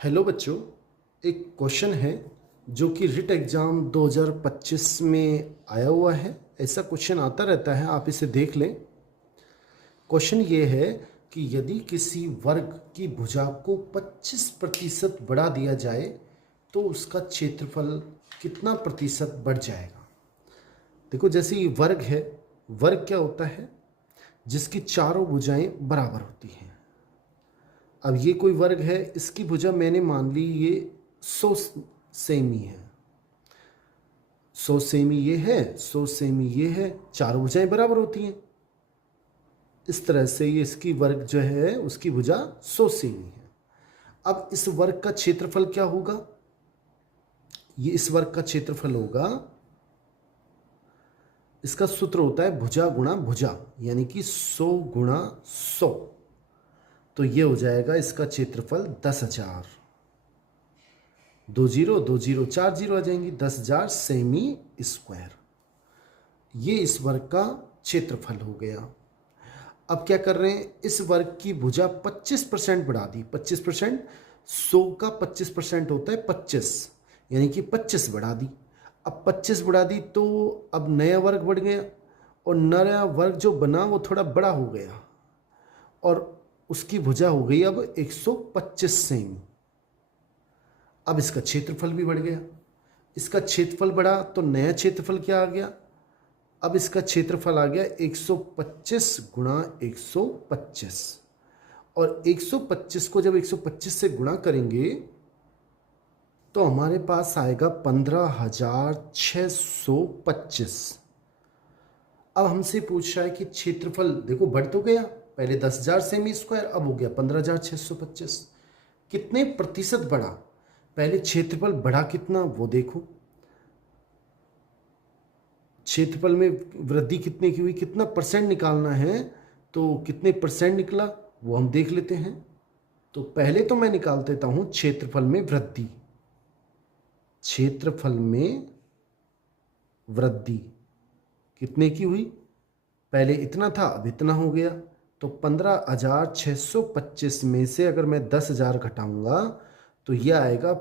Hello बच्चों, एक question है जो कि रिट एग्ज़ाम 2025 में आया हुआ है। ऐसा क्वेश्चन आता रहता है, आप इसे देख लें। क्वेश्चन ये है कि यदि किसी वर्ग की भुजा को 25% बढ़ा दिया जाए तो उसका क्षेत्रफल कितना प्रतिशत बढ़ जाएगा। देखो, जैसे ये वर्ग है, वर्ग क्या होता है? जिसकी चारों भुजाएं बराबर होती हैं। अब ये कोई वर्ग है, इसकी भुजा मैंने मान ली ये 100 सेमी है, 100 सेमी ये है, 100 सेमी ये है, चारों भुजाएं बराबर होती हैं। इस तरह से ये इसकी वर्ग जो है उसकी भुजा 100 सेमी है। अब इस वर्ग का क्षेत्रफल क्या होगा? ये इस वर्ग का क्षेत्रफल होगा, इसका सूत्र होता है भुजा गुणा भुजा, यानी कि 100 गुणा 100। तो ये हो जाएगा इसका क्षेत्रफल 10,000। 2 जीरो 2 जीरो 4 जीरो आ जाएंगी, 10,000 सेमी स्क्वायर। ये इस वर्ग का क्षेत्रफल हो गया। अब क्या कर रहे हैं, इस वर्ग की भुजा 25% बढ़ा दी। 25%, 100 का 25% होता है 25, यानी कि 25 बढ़ा दी। अब 25 बढ़ा दी तो अब नया वर्ग बढ़ गया, और नया वर्ग जो बना वो थोड़ा बड़ा हो गया, और उसकी भुजा हो गई अब 125 सेमी। अब इसका क्षेत्रफल भी बढ़ गया। इसका क्षेत्रफल बढ़ा तो नया क्षेत्रफल क्या आ गया? अब इसका क्षेत्रफल आ गया 125 गुणा 125, और 125 को जब 125 से गुणा करेंगे तो हमारे पास आएगा 15,625। अब हमसे पूछ रहा है कि क्षेत्रफल, देखो बढ़ तो गया, पहले 10,000 सेमी स्क्वायर, अब हो गया 15,625। कितने प्रतिशत बढ़ा? पहले क्षेत्रफल बढ़ा कितना वो देखो। क्षेत्रफल में वृद्धि कितने की हुई, कितना परसेंट निकालना है, तो कितने परसेंट निकला वो हम देख लेते हैं। तो पहले तो मैं निकाल देता हूं क्षेत्रफल में वृद्धि। क्षेत्रफल में वृद्धि कितने की हुई? पहले इतना था, अब इतना हो गया। तो 15,625 में से अगर मैं 10,000 घटाऊंगा तो यह आएगा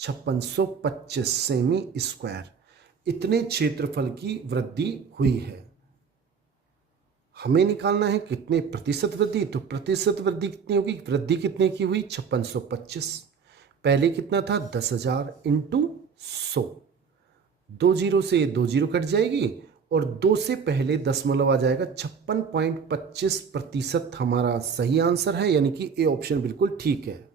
5625 सेमी स्क्वायर। इतने क्षेत्रफल की वृद्धि हुई है। हमें निकालना है कितने प्रतिशत वृद्धि। तो प्रतिशत वृद्धि कितनी होगी? वृद्धि कितने की हुई? 5625। पहले कितना था? 10,000 इंटू 100। 2 जीरो से 2 जीरो कट जाएगी, और 2 से पहले दशमलव आ जाएगा। 56.25% हमारा सही आंसर है, यानी कि ए ऑप्शन बिल्कुल ठीक है।